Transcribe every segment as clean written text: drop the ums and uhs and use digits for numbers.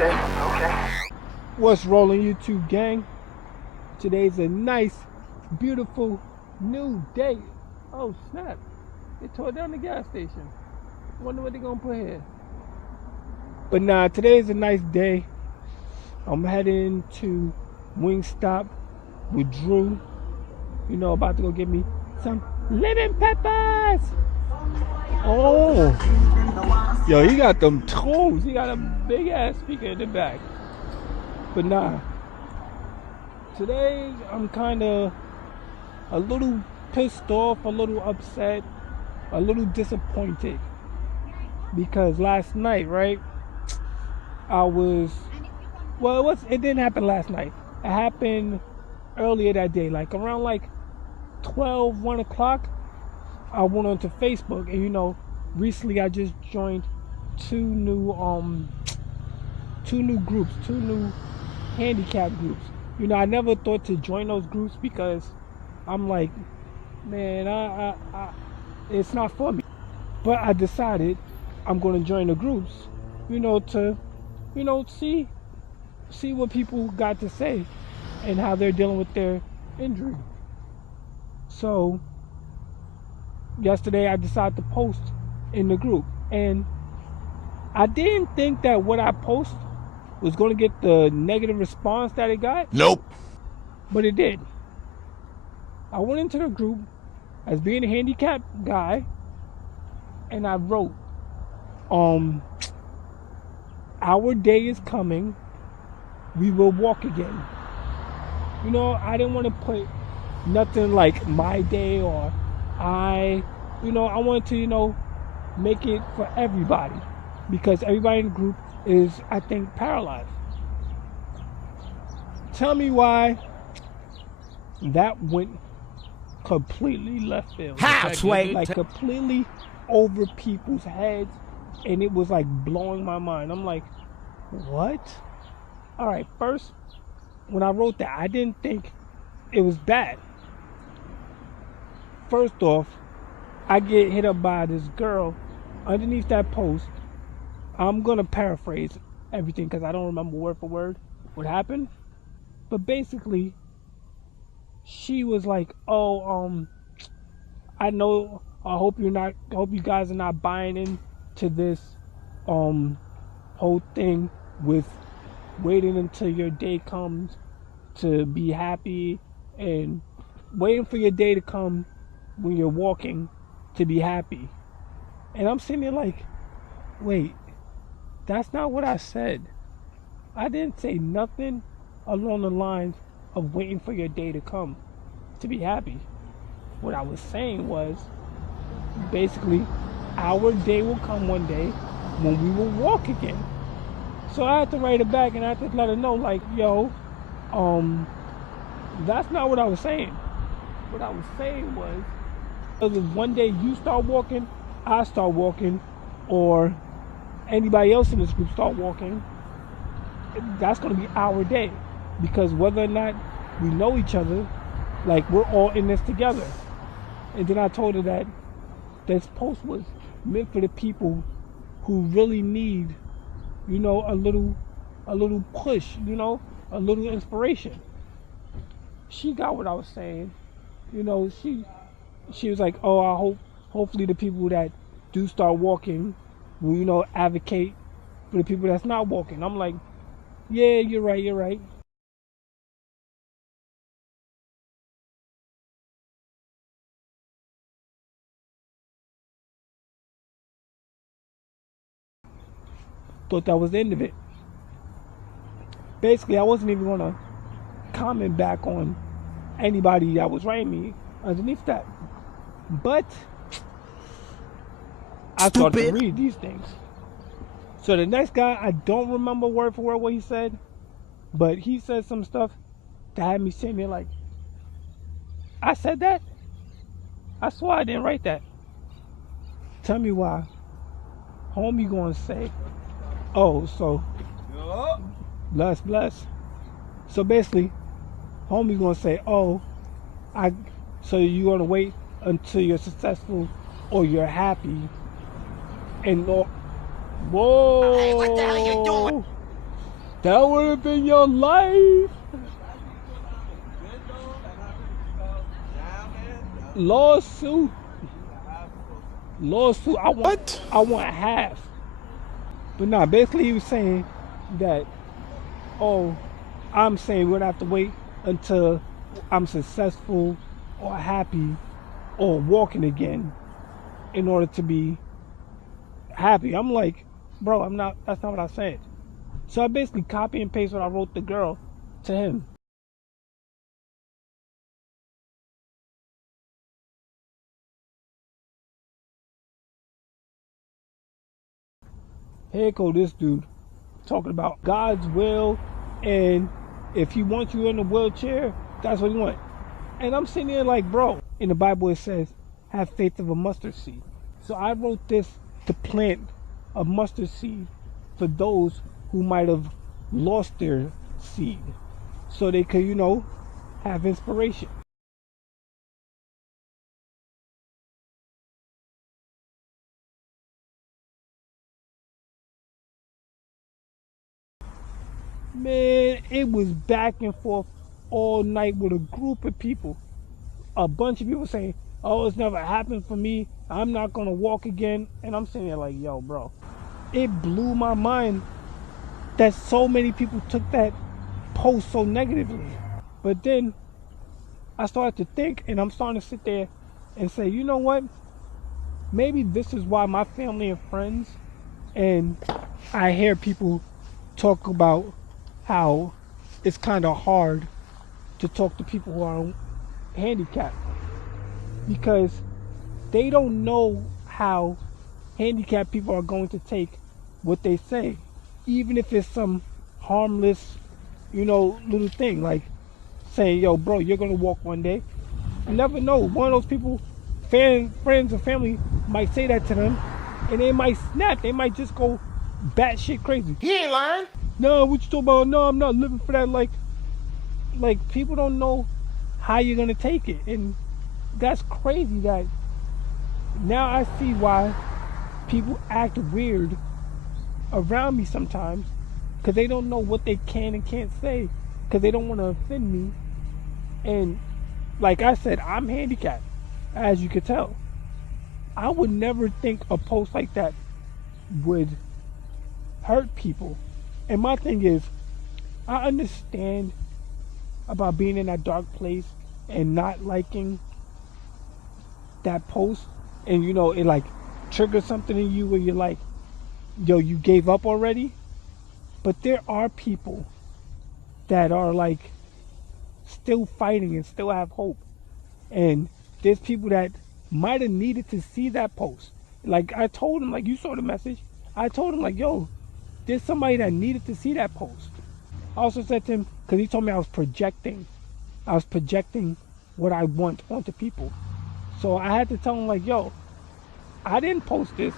Okay. What's rolling, YouTube gang? Today's a nice, beautiful, new day. Oh snap! They tore down the gas station. Wonder what they're gonna put here. But nah, today's a nice day. I'm heading to Wingstop with Drew. You know, about to go get me some lemon peppers. Oh, yo, he got them toes. He got a big ass speaker in the back. But nah, today I'm kind of a little pissed off, a little upset, a little disappointed. Because last night, right, it didn't happen last night. It happened earlier that day, like around like 12, 1 o'clock. I went onto Facebook, and you know, recently I just joined two new groups, two new handicap groups. You know, I never thought to join those groups because I'm like, man, I it's not for me. But I decided I'm going to join the groups, you know, to, you know, see what people got to say and how they're dealing with their injury. So yesterday I decided to post in the group, and I didn't think that what I post was going to get the negative response that it got. Nope. But it did. I went into the group as being a handicapped guy, and I wrote, our day is coming, we will walk again. You know, I didn't want to put nothing like my day or I wanted to, you know, make it for everybody, because everybody in the group is, I think, paralyzed. Tell me why that went completely left field. How, Sway? Like completely over people's heads, and it was like blowing my mind. I'm like, what? All right, first, when I wrote that, I didn't think it was bad. First off, I get hit up by this girl underneath that post. I'm gonna paraphrase everything because I don't remember word for word what happened. But basically, she was like, "Oh, I know. I hope you guys are not buying into this, whole thing with waiting until your day comes to be happy and waiting for your day to come when you're walking to be happy." And I'm sitting there like, wait, that's not what I said. I didn't say nothing along the lines of waiting for your day to come to be happy. What I was saying was, basically, our day will come one day when we will walk again. So I had to write it back, and I had to let her know, like, yo, that's not what I was saying. What I was saying was, if one day you start walking, I start walking, or anybody else in this group start walking, that's going to be our day. Because whether or not we know each other, like, we're all in this together. And then I told her that this post was meant for the people who really need, you know, a little push, you know, a little inspiration. She got what I was saying. You know, she was like, oh, hopefully the people that do start walking will, you know, advocate for the people that's not walking. I'm like, yeah, you're right. Thought that was the end of it. Basically, I wasn't even gonna comment back on anybody that was writing me underneath that. But I started to read these things. So the next guy, I don't remember word for word what he said, but he said some stuff that had me sitting there like, I said that? I swear I didn't write that. Tell me why. Homie gonna say, oh, so bless. So basically, homie gonna say, oh, so you gonna wait until you're successful or you're happy and no. Whoa! Hey, what the hell are you doing? That would have been your life. Lawsuit. Lawsuit. What? I want half. But nah, basically he was saying that, oh, I'm saying we're gonna have to wait until I'm successful or happy or walking again in order to be happy. I'm like, bro, I'm not, that's not what I said. So I basically copy and paste what I wrote the girl to him. Here go this dude talking about God's will, and if he wants you in a wheelchair, that's what he wants. And I'm sitting there like, bro, in the Bible it says, have faith of a mustard seed. So I wrote this to plant a mustard seed for those who might have lost their seed, so they could, have inspiration. Man, it was back and forth all night with a group of people. A bunch of people saying, oh, it's never happened for me. I'm not going to walk again. And I'm sitting there like, yo, bro. It blew my mind that so many people took that post so negatively. But then I started to think, and I'm starting to sit there and say, you know what? Maybe this is why my family and friends, and I hear people talk about how it's kind of hard to talk to people who are handicapped, because they don't know how handicapped people are going to take what they say, even if it's some harmless, little thing like saying, yo, bro, you're gonna walk one day. You never know. One of those people, friends or family, might say that to them, and they might snap. They might just go batshit crazy. He ain't lying. No, what you talking about? No, I'm not living for that. Like people don't know how you're gonna take it, and that's crazy. That now I see why people act weird around me sometimes, because they don't know what they can and can't say, because they don't want to offend me. And like I said, I'm handicapped, as you could tell. I would never think a post like that would hurt people. And my thing is, I understand about being in that dark place and not liking that post, and it like triggers something in you where you're like, yo, you gave up already. But there are people that are like still fighting and still have hope. And there's people that might have needed to see that post. Like I told him, like you saw the message. I told him like, yo, there's somebody that needed to see that post. I also said to him, because he told me I was projecting. I was projecting what I want onto people. So I had to tell him like, yo, I didn't post this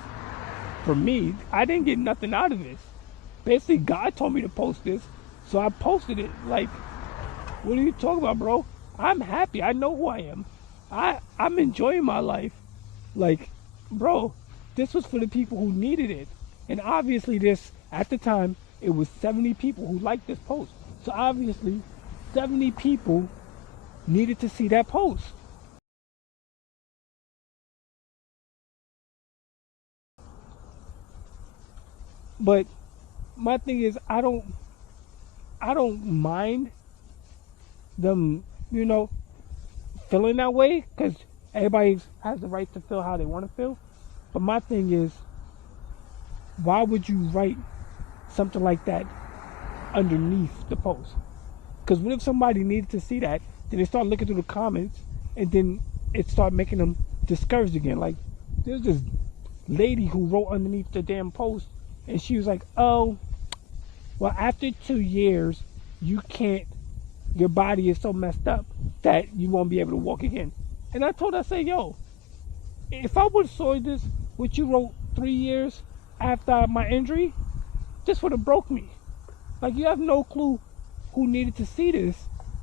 for me. I didn't get nothing out of this. Basically, God told me to post this, so I posted it. Like, what are you talking about, bro? I'm happy. I know who I am. I'm enjoying my life. Like, bro, this was for the people who needed it. And obviously this, at the time, it was 70 people who liked this post. So obviously, 70 people needed to see that post. But my thing is, I don't mind them, feeling that way, because everybody has the right to feel how they want to feel. But my thing is, why would you write something like that underneath the post? Because what if somebody needed to see that, then they start looking through the comments, and then it start making them discouraged again. Like, there's this lady who wrote underneath the damn post, and she was like, oh, well, after 2 years, you can't, your body is so messed up that you won't be able to walk again. And I told her, I said, yo, if I would have saw this, what you wrote 3 years after my injury, this would have broke me. Like, you have no clue who needed to see this,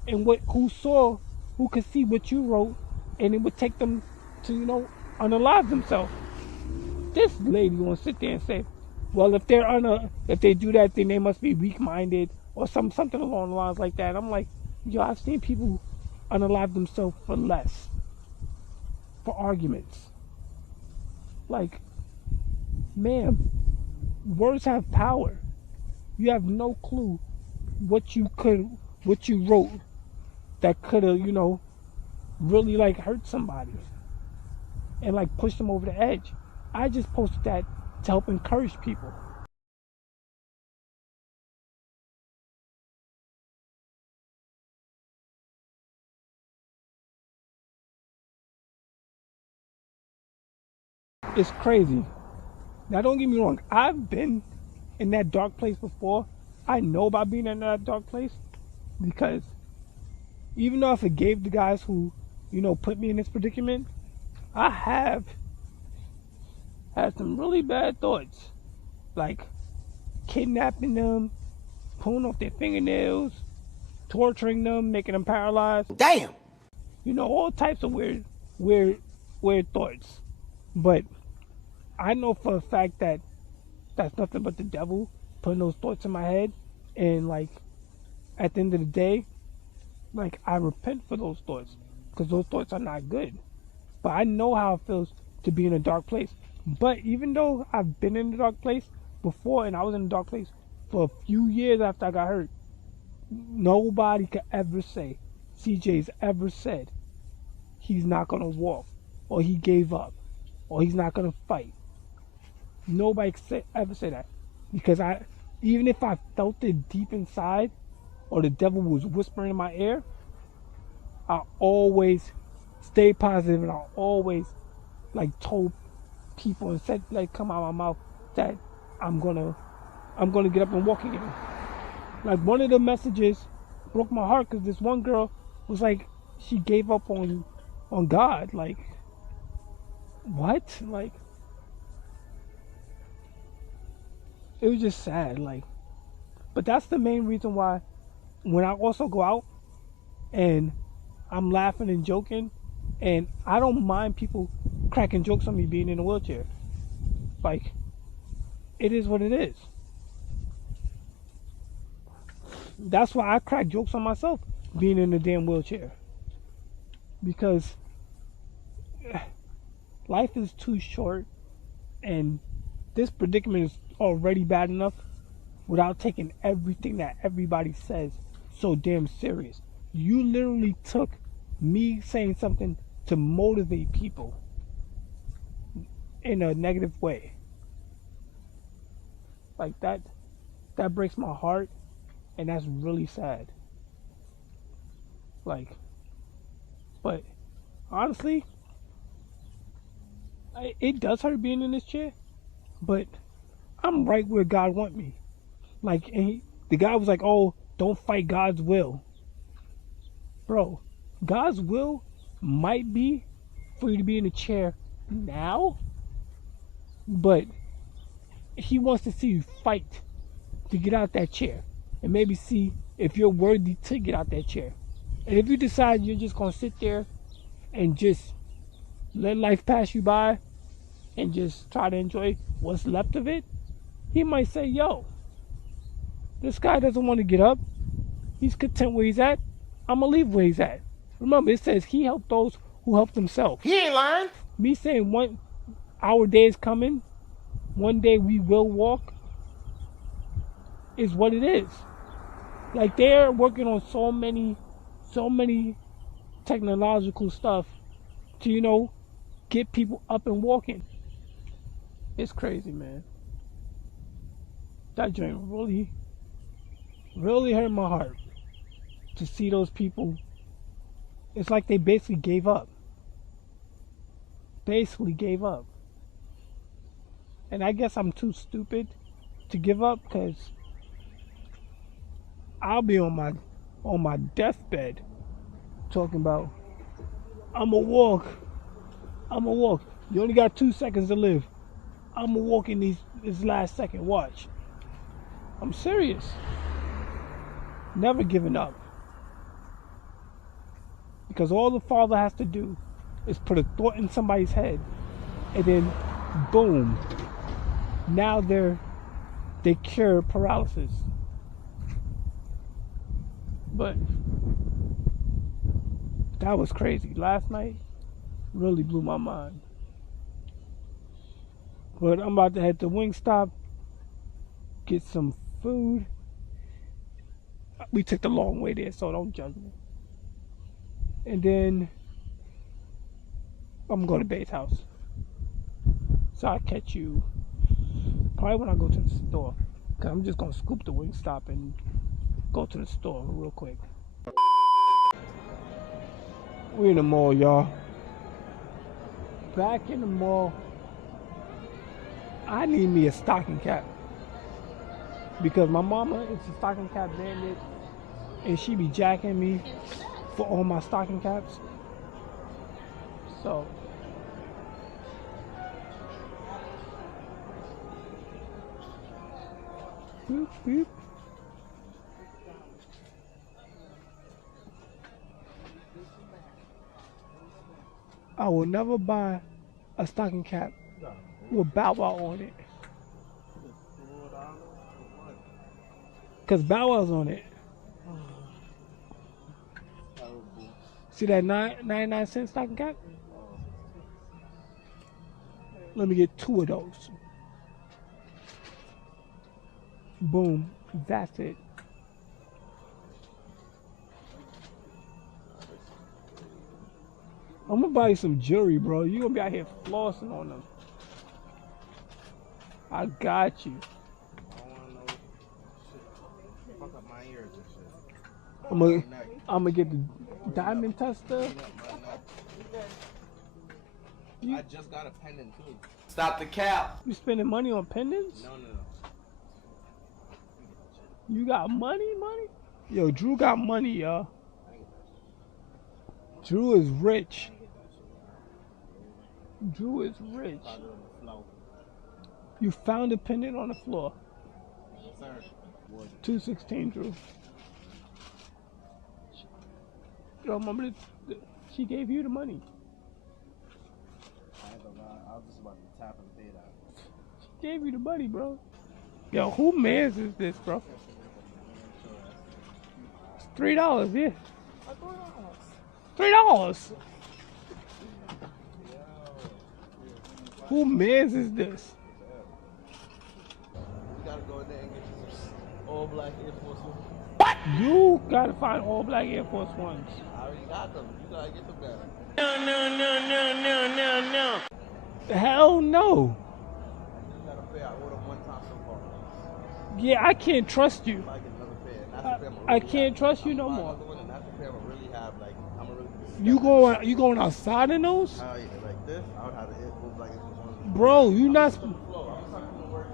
and who could see what you wrote, and it would take them to, unalive themselves. This lady gonna sit there and say, well, if they do that, then they must be weak-minded or something along the lines like that. I'm like, yo, I've seen people unalive themselves for less, for arguments. Like, ma'am, words have power. You have no clue what you wrote that could have, really like hurt somebody and like push them over the edge. I just posted that to help encourage people. It's crazy. Now, don't get me wrong. I've been in that dark place before. I know about being in that dark place because even though I forgave the guys who, put me in this predicament, I have had some really bad thoughts, like kidnapping them, pulling off their fingernails, torturing them, making them paralyzed. Damn. All types of weird, weird thoughts. But I know for a fact that that's nothing but the devil putting those thoughts in my head. And like, at the end of the day, like, I repent for those thoughts because those thoughts are not good. But I know how it feels to be in a dark place. But even though I've been in a dark place before, and I was in a dark place for a few years after I got hurt, nobody could ever say, CJ's ever said, he's not going to walk, or he gave up, or he's not going to fight. Nobody could ever say that. Because even if I felt it deep inside, or the devil was whispering in my ear, I always stayed positive, and I always like told people and said, like, come out of my mouth that I'm gonna get up and walk again. Like, one of the messages broke my heart because this one girl was like, she gave up on God. Like, what? Like, it was just sad. Like, but that's the main reason why when I also go out and I'm laughing and joking, and I don't mind people cracking jokes on me being in a wheelchair. Like, it is what it is. That's why I crack jokes on myself being in a damn wheelchair. Because life is too short, and this predicament is already bad enough without taking everything that everybody says so damn serious. You literally took me saying something to motivate people in a negative way. Like, that breaks my heart, and that's really sad. Like, but honestly, it does hurt being in this chair, but I'm right where God want me. Like, and the guy was like, oh, don't fight God's will. Bro, God's will might be for you to be in a chair now, but he wants to see you fight to get out that chair and maybe see if you're worthy to get out that chair. And if you decide you're just going to sit there and just let life pass you by and just try to enjoy what's left of it, he might say, yo, this guy doesn't want to get up. He's content where he's at. I'm going to leave where he's at. Remember, it says he helped those who helped themselves. He ain't lying. Me saying our day is coming, one day we will walk, is what it is. Like, they're working on so many technological stuff to, get people up and walking. It's crazy, man. That joint really, really hurt my heart to see those people. It's like they basically gave up. And I guess I'm too stupid to give up, because I'll be on my deathbed talking about, I'ma walk. You only got 2 seconds to live. I'ma walk in this last second. Watch. I'm serious. Never giving up. Because all the Father has to do is put a thought in somebody's head, and then boom, now they're they cure paralysis. But that was crazy. Last night really blew my mind. But I'm about to head to Wingstop, get some food. We took the long way there, so don't judge me. And then I'm going to Bae's house. So I'll catch you probably when I go to the store. Cause I'm just going to scoop the Wingstop and go to the store real quick. We in the mall, y'all. Back in the mall. I need me a stocking cap. Because my mama is a stocking cap bandit. And she be jacking me for all my stocking caps. So boop, boop. I will never buy a stocking cap with Bow Wow on it. Cause Bow Wow's on it. See that 99-cent stocking cap? Let me get 2 of those. Boom. That's it. I'm gonna buy you some jewelry, bro. You gonna be out here flossing on them. I got you. I don't wanna know shit. Fuck up my ears and shit. I'm gonna get the diamond tester. I just got a pendant too. Stop the cap. You spending money on pendants? No. You got money? Yo, Drew got money, y'all. Drew is rich. Drew is rich. You found a pendant on the floor. Sir. 216, Drew. Yo, remember she gave you the money. I ain't gonna lie, I was just about to tap and pay that. She gave you the money, bro. Yo, who mans is this, bro? It's $3, yeah. $3. Who mans is this? You gotta go in there and get you some all black Air Force Ones. What? You gotta find all black Air Force Ones. I already got them. You gotta get them better. No. Hell no. You gotta pay. I ordered one time so far. Yeah, I can't trust you. I get another pair. And that's the pair I'm I really can't have. trust you no I'm more. another one, and that's the pair I'm really have. Like, I'm really. You going outside in those? Hell yeah, like this, I would have the all black Air Force Ones. Bro, you not. On the floor. I'm talking to work.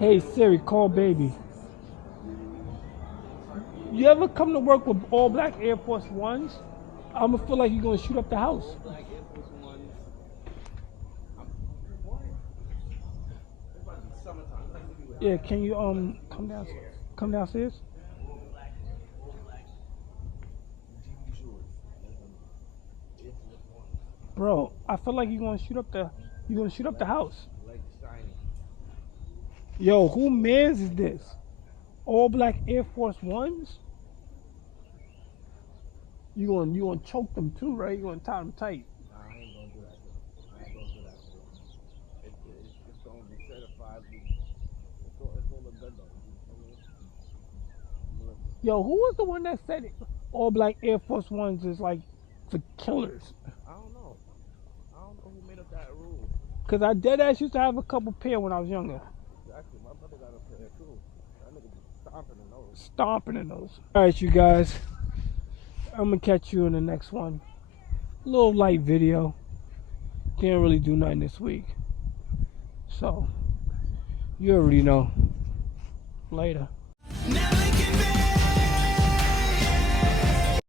Hey Siri, call baby. You ever come to work with all black Air Force Ones? I'ma feel like you're gonna shoot up the house. All black Air Force Ones. It's about to be summertime. Yeah, can you come downstairs? Bro, I feel like you're gonna shoot up the house. Like shiny. Yo, who mans is this? All black Air Force Ones? You gonna choke them too, right? You gonna tie them tight. Nah, I ain't gonna do that. I ain't gonna do that. It's gonna be certified. It's gonna look good though. Yo, who was the one that said it? All black Air Force Ones is like for killers? I don't know who made up that rule. Cause I dead ass used to have a couple pair when I was younger. Actually, my brother got a pair too. That nigga be stomping in those. Stomping in those. Alright, you guys. I'm gonna catch you in the next one. Little light video. Can't really do nothing this week. So, you already know. Later. Now I can